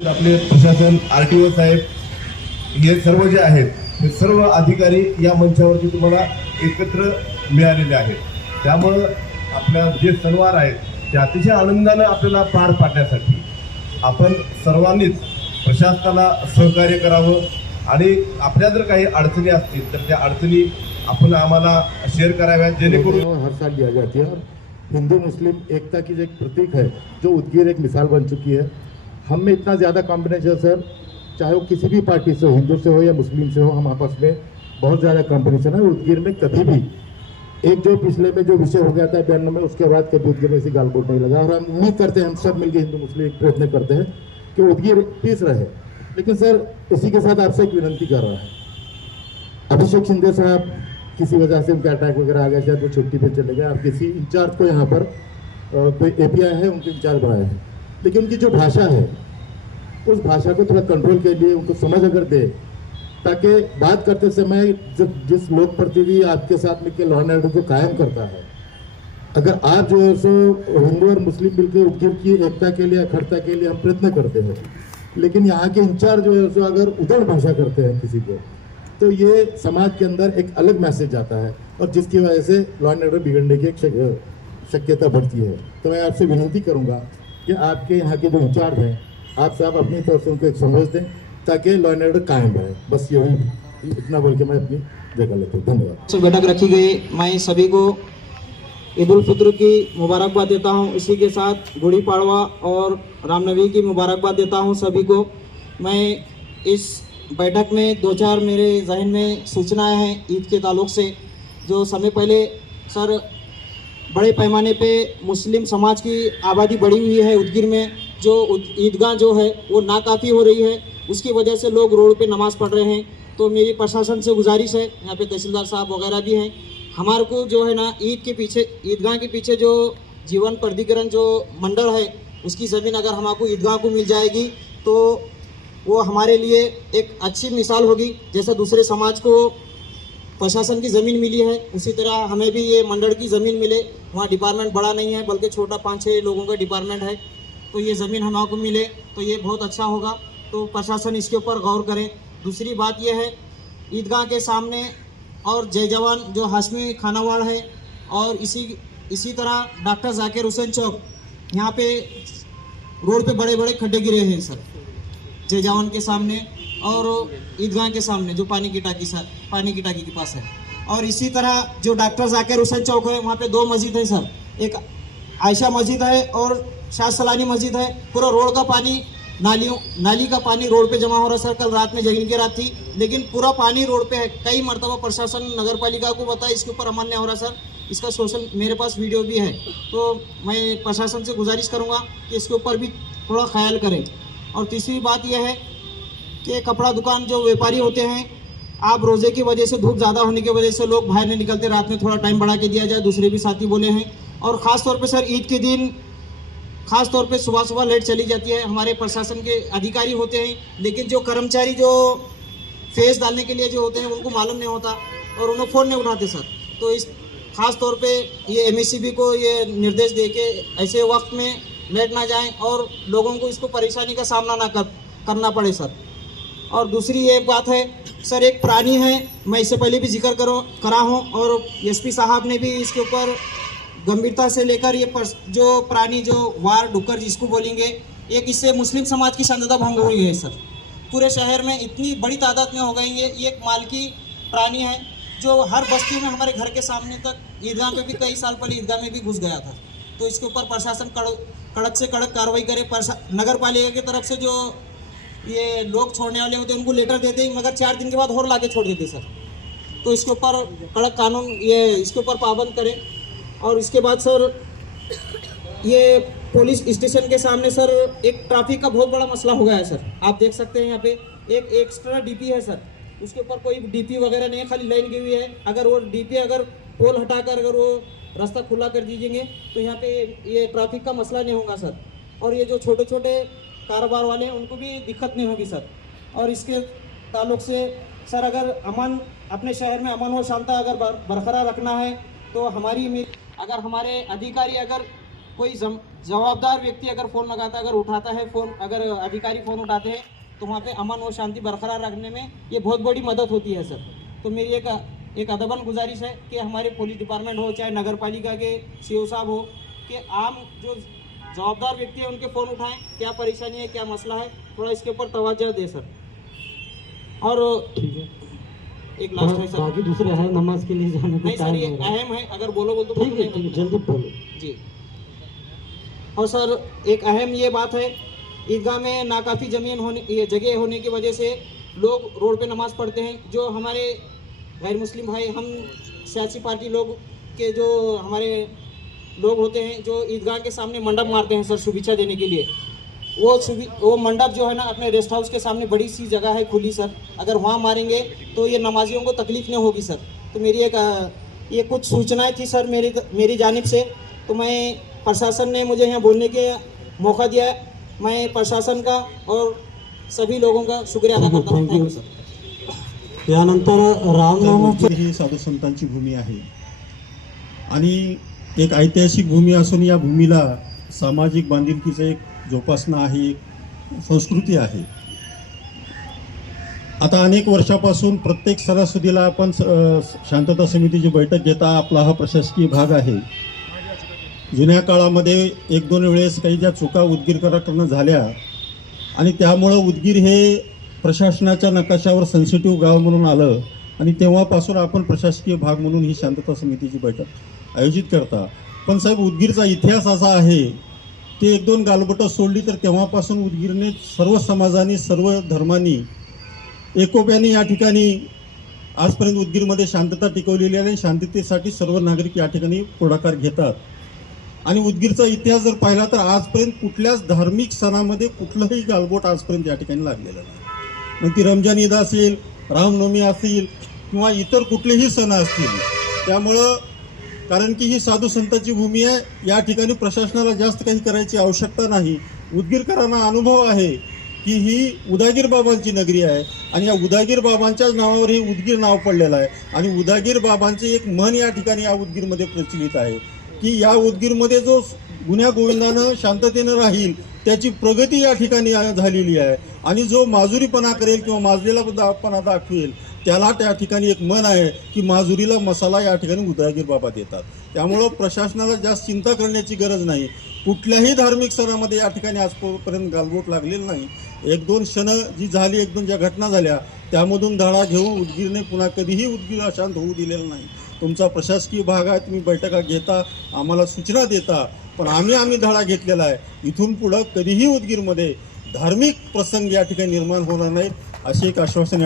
आपले प्रशासन आरटीओ साहेब हे सर्व जे आहेत हे सर्व अधिकारी या मंचावरती तुम्हाला एकत्र मिळालेले आहेत. त्यामुळं आपल्या जे सणवार आहेत ते अतिशय आनंदानं आपल्याला पार पाडण्यासाठी आपण सर्वांनीच प्रशासनाला सहकार्य करावं आणि आपल्या जर काही अडचणी असतील तर त्या अडचणी आपण आम्हाला शेअर कराव्यात, जेणेकरून हर साल लिया जाती है और हिंदू मुस्लिम एकता की जो एक प्रतीक है, जो उदगीर एक मिसाल बन चुकी है. हम में इतना ज़्यादा कॉम्बिनेशन सर, चाहे वो किसी भी पार्टी से हो, हिंदू से हो या मुस्लिम से हो, हम आपस में बहुत ज़्यादा कॉम्बिनेशन है. उदगीर में कभी भी एक जो पिछले में जो विषय हो गया था 92 में, उसके बाद कभी उदगीर में ऐसी गालबोट नहीं लगा. और हम उम्मीद करते हैं, हम सब मिलकर हिंदू मुस्लिम एक प्रयत्न करते हैं कि उदगीर पीस रहे. लेकिन सर उसी के साथ आपसे एक विनंती कर रहा है. अभिषेक शिंदे साहब किसी वजह से उनका अटैक वगैरह आ गया, शायद वो छुट्टी पे चले गए. आप किसी इंचार्ज को यहाँ पर कोई एपीआई है उनके इंचार्ज बनाए हैं, लेकिन उनकी जो भाषा है उस भाषा को थोड़ा कंट्रोल के लिए उनको समझ अगर दे, ताकि बात करते समय जिस लोक प्रतिनिधि आपके साथ मिलकर लॉ एंड ऑर्डर को कायम करता है, अगर आप जो है सो हिंदू और मुस्लिम मिलकर उदगीर की एकता के लिए, अखंडता के लिए हम प्रयत्न करते हैं, लेकिन यहाँ के इंचार्ज जो है सो अगर उधर भाषा करते हैं किसी को, तो ये समाज के अंदर एक अलग मैसेज जाता है और जिसकी वजह से लॉ एंड ऑर्डर बिगड़ने की एक शक्यता बढ़ती है. तो मैं आपसे विनती करूंगा कि आपके यहाँ के जो इंचार्ज हैं, आप साहब अपनी तरफ से उनको एक समझ दें ताकि लॉ एंड ऑर्डर कायम रहे. बस यही इतना बोल के मैं अपनी जगह लेता हूँ. धन्यवाद. बैठक रखी गई. मैं सभी को ईद उल फित्र की मुबारकबाद देता हूँ. इसी के साथ गुड़ी पाड़वा और रामनवमी की मुबारकबाद देता हूँ सभी को. मैं इस बैठक में 2-4 मेरे जहन में सूचनाएं हैं ईद के ताल्लुक़ से. जो समय पहले सर बड़े पैमाने पे मुस्लिम समाज की आबादी बढ़ी हुई है उदगीर में. जो ईदगाह जो है वो नाकाफ़ी हो रही है, उसकी वजह से लोग रोड पे नमाज़ पढ़ रहे हैं. तो मेरी प्रशासन से गुजारिश है, यहाँ पे तहसीलदार साहब वगैरह भी हैं, हमारे को जो है ना ईद के पीछे, ईदगाह के पीछे जो जीवन प्राधिकरण जो मंडल है उसकी ज़मीन अगर हमको ईदगाह को मिल जाएगी तो वो हमारे लिए एक अच्छी मिसाल होगी. जैसे दूसरे समाज को प्रशासन की ज़मीन मिली है, उसी तरह हमें भी ये मंडल की ज़मीन मिले. वहाँ डिपार्टमेंट बड़ा नहीं है, बल्कि छोटा 5-6 लोगों का डिपार्टमेंट है. तो ये ज़मीन हमको मिले तो ये बहुत अच्छा होगा. तो प्रशासन इसके ऊपर गौर करे. दूसरी बात यह है, ईदगाह के सामने और जय जवान जो हाशमी खानावाड़ है, और इसी तरह डॉक्टर जाकिर हुसैन चौक, यहाँ पे रोड पे बड़े बड़े खड्डे गिरे हैं सर, जय जवान के सामने और ईदगाह के सामने जो पानी की टाकी के पास है. और इसी तरह जो डॉक्टर जाकिर हुसैन चौक है, वहाँ पे 2 मस्जिद है सर, एक आयशा मस्जिद है और शाह सलानी मस्जिद है. पूरा रोड का पानी, नाली का पानी रोड पे जमा हो रहा है सर. कल रात में जगीन की रात थी, लेकिन पूरा पानी रोड पे है. कई मरतबा प्रशासन नगर पालिका को बताया, इसके ऊपर अमल नहीं हो रहा सर. इसका सोशल मेरे पास वीडियो भी है. तो मैं प्रशासन से गुजारिश करूँगा कि इसके ऊपर भी थोड़ा ख्याल करें. और तीसरी बात यह है कि कपड़ा दुकान जो व्यापारी होते हैं, आप रोज़े की वजह से, धूप ज़्यादा होने की वजह से लोग बाहर नहीं निकलते, रात में थोड़ा टाइम बढ़ा के दिया जाए, दूसरे भी साथी बोले हैं. और ख़ास तौर पे सर ईद के दिन ख़ास तौर पे सुबह लाइट चली जाती है. हमारे प्रशासन के अधिकारी होते हैं, लेकिन जो कर्मचारी जो फेस डालने के लिए जो होते हैं उनको मालूम नहीं होता और उन्हें फ़ोन नहीं उठाते सर. तो इस ख़ास तौर पे ये MSCB को ये निर्देश दे के ऐसे वक्त में लेट ना जाएं और लोगों को इसको परेशानी का सामना ना करना पड़े सर. और दूसरी ये बात है सर, एक प्राणी है, मैं इससे पहले भी जिक्र करा हूँ और SP साहब ने भी इसके ऊपर गंभीरता से लेकर ये जो प्राणी जो वार डुक्कर जिसको बोलेंगे, एक इससे मुस्लिम समाज की शांतता भंग हुई है सर. पूरे शहर में इतनी बड़ी तादाद में हो गई है. ये एक मालकी प्राणी है जो हर बस्ती में, हमारे घर के सामने तक, ईदगाह पे भी कई साल पहले ईदगाह में भी घुस गया था. तो इसके ऊपर प्रशासन कड़क से कड़क कार्रवाई करे. नगर पालिका की तरफ से जो ये लोग छोड़ने वाले होते हैं उनको लेटर देते हैं, मगर 4 दिन के बाद और लाके छोड़ देते सर. तो इसके ऊपर कड़क कानून, ये इसके ऊपर पाबंद करें. और इसके बाद सर ये पुलिस स्टेशन के सामने सर एक ट्रैफिक का बहुत बड़ा मसला हो गया है सर. आप देख सकते हैं यहाँ पे एक एक्स्ट्रा DP है सर, उसके ऊपर कोई DP वगैरह नहीं है, खाली लाइन की हुई है. अगर वो DP अगर पोल हटाकर अगर वो रास्ता खुला कर दीजिएंगे तो यहाँ पे ये ट्रैफिक का मसला नहीं होगा सर. और ये जो छोटे छोटे कारोबार वाले हैं उनको भी दिक्कत नहीं होगी सर. और इसके ताल्लुक़ से सर अगर अमन, अपने शहर में अमन और शांति अगर बरकरार रखना है तो अगर हमारे अधिकारी अगर कोई जवाबदार व्यक्ति अगर फ़ोन लगाता है, अगर उठाता है फ़ोन, अगर अधिकारी फ़ोन उठाते हैं तो वहाँ पे अमन और शांति बरकरार रखने में ये बहुत बड़ी मदद होती है सर। तो मेरी एक अदबन गुजारिश है कि हमारे पुलिस डिपार्टमेंट हो, चाहे नगर पालिका के सीओ साहब हो, कि आम जो जवाबदार व्यक्ति है उनके फ़ोन उठाएं, क्या परेशानी है, क्या मसला है, थोड़ा इसके ऊपर तवज्जो दे सर। और ठीक है, एक लास्ट है सर, बाकी दूसरे है नमाज के लिए जाने को नहीं सर टाइम ये होगा। अहम है, अगर बोलो तो ठीक है, ठीक है, जल्दी बोलो। जी। और सर एक अहम ये बात है, ईदगाह में नाकाफ़ी ज़मीन होने, ये जगह होने की वजह से लोग रोड पे नमाज़ पढ़ते हैं। जो हमारे गैर मुस्लिम भाई, हम सियासी पार्टी लोग के जो हमारे लोग होते हैं जो ईदगाह के सामने मंडप मारते हैं सर शुभेच्छा देने के लिए, वो मंडप जो है ना अपने रेस्ट हाउस के सामने बड़ी सी जगह है खुली सर, अगर वहाँ मारेंगे तो ये नमाजियों को तकलीफ नहीं होगी सर। तो मेरी ये कुछ सूचनाएं थी सर मेरी जानिब से। तो मैं प्रशासन ने मुझे यहाँ बोलने के मौका दिया है, मैं प्रशासन का और सभी लोगों का शुक्रिया अदा करता हूँ। Thank you sir. यानंतर रामनवमी उदगीर ही साधू संतांची भूमी आहे आणि एक ऐतिहासिक भूमी असून या भूमीला सामाजिक बांधिलकीचं एक जोपासना आहे, एक संस्कृती आहे। आता अनेक वर्षापासून प्रत्येक सणासुदीला आपण शांतता समितीची बैठक घेता। आपला हा प्रशासकीय भाग आहे। जुन्या काळामध्ये एक दोन वेळेस काही ज्या चुका उदगीरकरांकडून झाल्या आणि त्यामुळं उदगीर हे प्रशासनाच्या नकाशावर सेन्सिटिव्ह गाव म्हणून आलं आणि तेव्हापासून आपण प्रशासकीय भाग म्हणून ही शांतता समितीची बैठक आयोजित करता। पण साहेब उदगीरचा इतिहास असा आहे की एक दोन गालबोटं सोडली तर तेव्हापासून उदगीरने सर्व समाजांनी, सर्व धर्मांनी एकोप्याने या ठिकाणी आजपर्यंत उदगीरमध्ये शांतता टिकवलेली आहे आणि शांततेसाठी सर्व नागरिक या ठिकाणी पुढाकार घेतात। आणि उदगीरचा इतिहास जर पाहिला तर आजपर्यंत कुठल्याच धार्मिक सणामध्ये कुठलंही गालबोट आजपर्यंत या ठिकाणी लागलेलं नाही। मग ती रमजान ईद असेल, रामनवमी असेल किंवा इतर कुठलेही सण असतील। त्यामुळं कारण की ही साधू संतांची भूमी आहे, या ठिकाणी प्रशासनाला जास्त काही करायची आवश्यकता नाही। उदगीरकरांना अनुभव आहे की ही उदागीर बाबांची नगरी आहे आणि या उदागीर बाबांच्याच नावावर हे उदगीर नाव पडलेलं आहे आणि उदागीर बाबांचे एक म्हण या ठिकाणी या उदगीरमध्ये प्रचलित आहे की या उदगीरमध्ये जो गुन्ह्या गोविंदानं शांततेनं राहील त्याची प्रगती या ठिकाणी झालेली आहे आणि जो माजुरीपणा करेल किंवा माजलेलापणा दाखवेल त्याला त्या ठिकाणी एक म्हण आहे की माजुरीला मसाला या ठिकाणी उदागीर बाबा देतात। त्यामुळं प्रशासनाला जास्त चिंता करण्याची गरज नाही। कुठल्याही धार्मिक सणामध्ये या ठिकाणी आजपर्यंत गालबोट लागलेलं नाही। एक दोन क्षण जी झाली, एक दोन ज्या घटना झाल्या त्यामधून धडा घेऊन उदगीरने पुन्हा कधीही उदगीर अशांत होऊ दिलेलं नाही। तुमचा प्रशासकीय भाग आहे, तुम्ही बैठका घेता, आम्हाला सूचना देता, पण आम्ही धडा घेतलेला आहे। इथून पुढं कधीही उदगीरमध्ये धार्मिक प्रसंग या ठिकाणी निर्माण होणार नाहीत असे एक आश्वासन